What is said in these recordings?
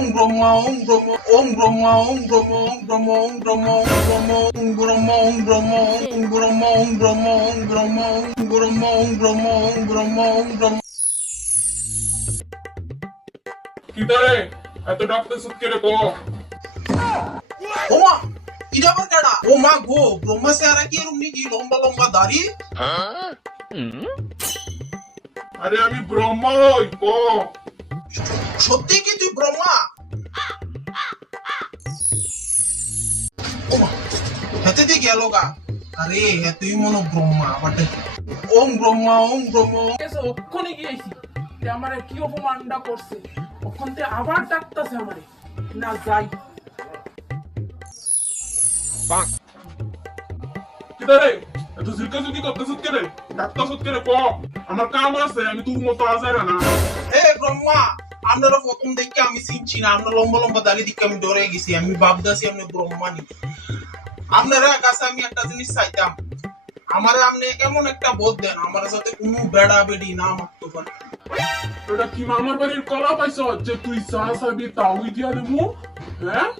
ওম ব্রহ্মা ওম ব্রহ্মা ওম ব্রহ্মা ওম ব্রহ্মা ওম ব্রহ্মা ওম ব্রহ্মা ওম ব্রহ্মা ওম ব্রহ্মা ওম ব্রহ্মা ওম ব্রহ্মা ওম ব্রহ্মা ওম ব্রহ্মা ওম ব্রহ্মা ওম ব্রহ্মা ওম ব্রহ্মা। কিটারে এত ডাক্তার সুতকে রে কো ওমা এটা আবার কাটা ও মা গো ব্রহ্মা সে আর কি এরকম কি লম্বা লম্বা দাড়ি। আরে আমি ব্রহ্মা ওই কো সত্যি কি তুই ব্রহ্মা? ওমা হেতে দিয়ে গেল গা। আরে তুই মনে ব্রহ্মা বাট ওম ব্রহ্মা ওম ব্রহ্মা ওখানে গিয়েছি আমার কি অপমানটা করছে ওখান থেকে আবার ডাকতেছে আমারে না যাই। কিটারে এত জিলকা জিলকি করতে সুতকে রে ডাক্তার সুতকে রে কো আমার কাম আছে আমি তোর মতো আজারা না। এ ব্রহ্মা আপনারা প্রথম দেখে আমি চিনছি না, আপনার লম্বা লম্বা দাড়ি দেখে আমি ডরে গেছি, আমি ভাবতেছি আপনি ব্রহ্মা নি। আপনারা কাছে আমি একটা জিনিস চাইতাম, আমার আপনি এমন একটা বোধ দেন আমার সাথে কোনো বেড়া বেড়ি না মারতে পারে। এটা কি মামার বাড়ির কলা পাইছ যে তুই চা চাবি তাওই দিয়া দেবো? হ্যাঁ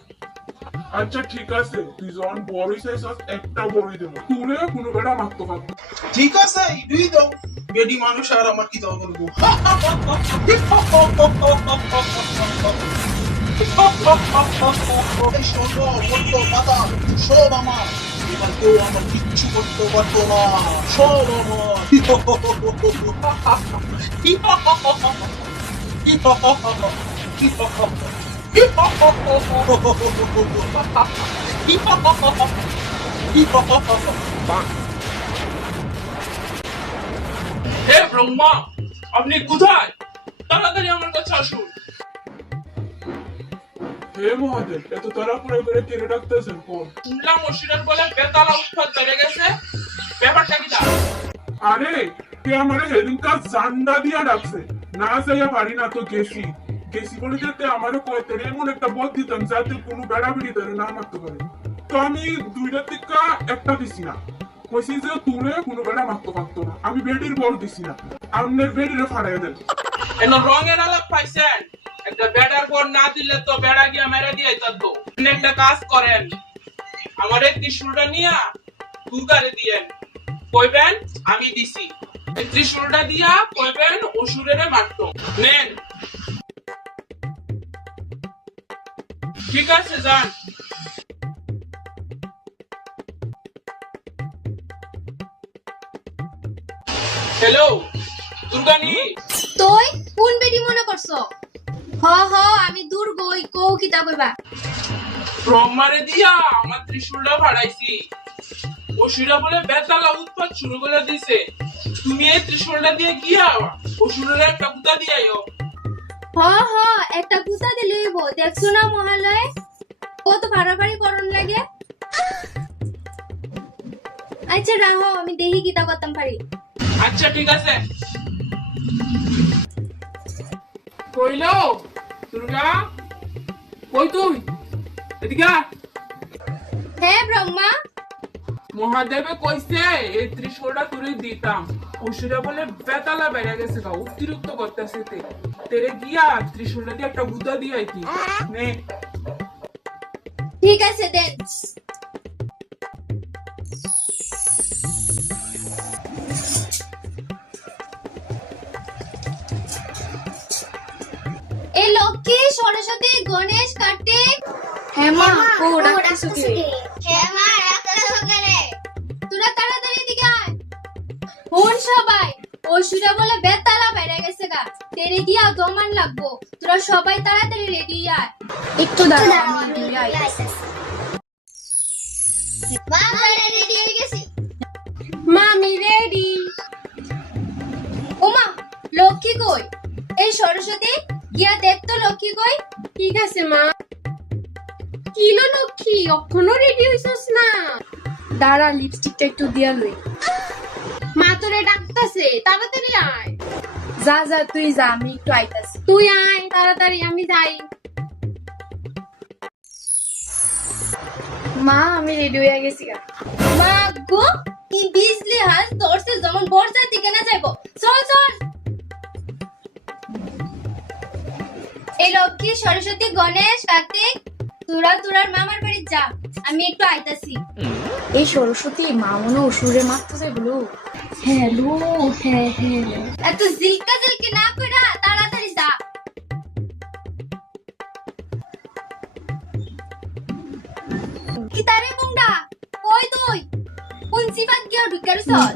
আচ্ছা ঠিক আছে তুই যখন বড় চাইছ একটা বড়ই দেবো তুলে কোনো বেড়া মারতে পারবো। ঠিক আছে ইডুই দাও, বেডি মানুষ আর আমার কি দাও বলবো। সব আমার, এবার কেউ আমার কিচ্ছু করতে পারতো না, সব আমার। হে ব্রহ্মা আপনি কোথায়? তাড়াতাড়ি আমার কাছে আসুন। হে মহাদেব এত তাড়াহুড়ো করে কেড়ে ডাকতেছেন কোন? শুনলাম অসুরের বলে বেতালা উৎপাত বেড়ে গেছে, ব্যাপারটা কি তা? আরে কে আমারে হেদিনকার জান্ডা দিয়া ডাকছে, না যাইয়া পারি না তো গেছি গেছি বলে যেতে আমারও কয়তে এমন একটা বদ দিতাম যাতে কোনো বেড়াবেড়ি তারে না মারতে পারে। তো আমি দুইটার থেকে একটা দিছি না, কইছি যে তুলে কোনো বেড়া মারতে পারতো না, আমি বেডির বড় দিছি না, আপনার বেডিরে ফাড়াই দেন। এন রঙের আলাপ পাইছেন, একটা বেড়ার পর না দিলে তো বেড়া গিয়া মেরে দিয়ে যেত। আপনি একটা কাজ করেন, আমার এই ত্রিশূলটা নিয়া দুর্গারে দিয়েন, কইবেন আমি দিছি। এই ত্রিশূলটা দিয়া কইবেন অসুরেরে মারতো। নেন। ঠিক আছে যান। হ্যালো দুর্গানি, তুই কোন বেডি মনে করছো? হ হ আমি দূর গই কও কিতা কইবা। ব্রহ্মারে দিয়া আমার ত্রিশূলটা ফাড়াইছি, অসুরা বলে বেতালা উৎপাত শুরু করে দিছে। তুমি এই ত্রিশূলটা দিয়ে গিয়া অসুরের একটা গুতা দিয়াইও। হ হ একটা গুতা দিলে হইব, দেখছো না মহালয়ে কত ফাড়াফাড়ি করন লাগে। আচ্ছা রাহো আমি দেখি কিতা করতাম পারি। আচ্ছা ঠিক আছে। কইলো দুর্গা, কই তুই? এদিকে আয়। হ্যাঁ ব্রহ্মা। মহাদেবে কইছে এই ত্রিশূলটা তুই দিতাম, অসুরা বলে বেতালা বেড়ে গেছে গা, অতিরিক্ত করতেছে তেরে গিয়া ত্রিশূলটা দিয়ে একটা গুতা দিয়াই কি নে। ঠিক আছে দেন। এই লক্ষ্মী সরস্বতী গণেশ কার্তিক। হ্যাঁ মা ও ডাকতেছো কি? হ্যাঁ মা ডাক্তার সঙ্গে তোরা তাড়াতাড়ি দিকে আয়। হন সবাই, অসুরা বলে বেতালা বেড়ে গেছে গা, তেরে গিয়া দমান লাগবো, তোরা সবাই তাড়াতাড়ি রেডি আয়। একটু দাঁড়াও আমি দিয়ে আইতাছি। মা রেডি হয়ে গেছি। মা আমি রেডি। ওমা লক্ষ্মী কই? এই সরস্বতী গিয়া দেখ তো লক্ষ্মী কই। ঠিক আছে মা। কিলো লক্ষ্মী এখনো রেডি হইছস না? দাঁড়া লিপস্টিকটা একটু দিয়া লই। মা তোরে ডাকতাছে, তাড়াতাড়ি আয়। যা যা তুই যা, আমি একটু আইতাছি। তুই আয় তাড়াতাড়ি, আমি যাই। মা আমি রেডি হয়ে গেছি গা। মা গো কি বিজলি হাল তোরছে যেমন বর্ষার দিকে না যাইবো। চল চল। এই লক্ষ্মী সরস্বতী গণেশ কার্তিক তোরা তোরার মামার বাড়ি যা, আমি একটু আইতাছি। এই সরস্বতী মা মনে অসুরে মারতেছে বলো। হ্যালো, হ্যাঁ হ্যাঁ। এত জিলকা জিলকি না কইরা তাড়াতাড়ি যা। কি তারে মুন্ডা কই তুই কোন সিফাত গিয়া ঢুকার সর?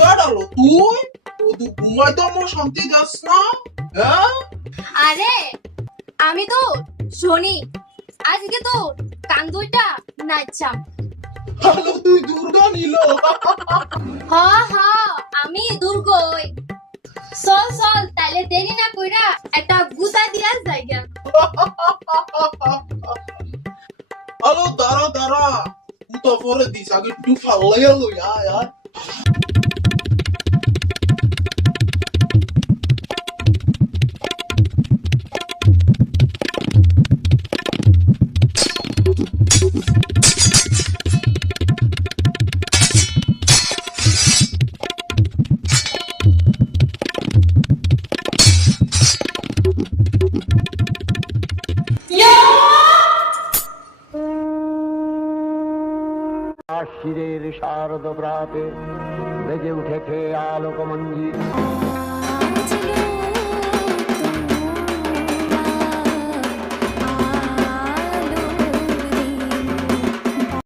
গাড়ালো তুই তুই ঘুমাই তো আমার শান্তি যাস না, হ্যাঁ? আরে আমি তো শনি, আজকে তো কান দুইটা নাচাম। হ্যালো তুই দুর্গা নিল। হ হ আমি দুর্গই। চল চল তাইলে দেরি না কইরা একটা গুতা দিয়া যাইগা। হ্যালো দাঁড়া দাঁড়া, তুই তো পরে দিস, আগে একটু ফাল্লাইয়া লই আয় আয়। শিরের শারদ প্রাতে বেজে উঠেছে আলোকমঞ্জির।